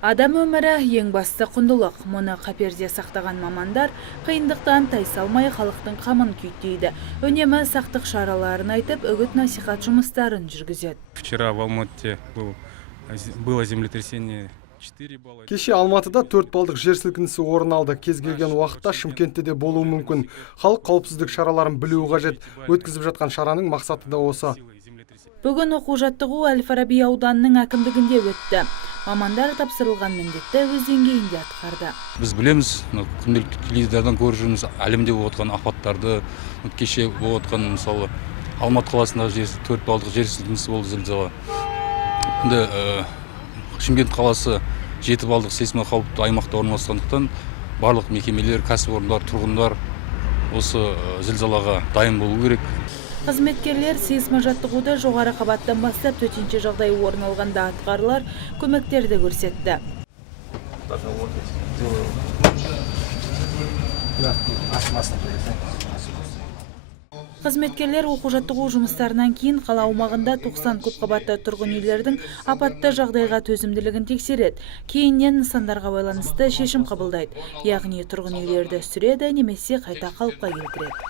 Адам өмірі ең басты құндылық. Мұны қаперде сақтаған мамандар қиындықтан тайсалмай халықтың қамын күйттейді. Үнемі сақтық шараларын айтып, үгіт-насихат жұмыстарын жүргізеді. Вчера в Алматыде было землетрясение 4 балла. Кеше Алматыда 4 балдық жер сілкінісі орын алды. Кез келген уақытта Шымкентте де болуы мүмкін. Халық қауіпсіздік шараларын білуі қажет. Өткізіп жатқан шараның мақсаты да осы. Бүгін оқу-жаттығу Әл-Фараби ауданының әкімдігінде өтті. Мамандар тапсырылған міндетті өз деңгейінде атқарды. Біз білеміз, күнделікті теледидардан көріп жүрміз, әлемде болып отқан апаттарды, кеше болып отқан мысалы Алматы қаласындағы 4 балдық жер сілкінісі болды, зілзала. Енді Шымкент қаласы 7 балдық сейсмик қауіпті аймақта орналасқандықтан барлық мекемелер, кәсіпорындар, тұрғындар осы зілзалаға дайын болу керек. Қызметкерлер сейсма жаттығуды жоғары қабаттан бастап төтенше жағдай орын алғанда атқарылар көмектерді көрсетті. Қызметкерлер оқу-жаттығу жұмыстарынан кейін қала аумағында 90 көпқабатты тұрғын үйлердің апатты жағдайға төзімділігін тексереді. Кейіннен нысандарға байланысты шешім қабылдайды. Яғни тұрғын үйлерді сүреді немесе қайта қалыпқа келтіреді.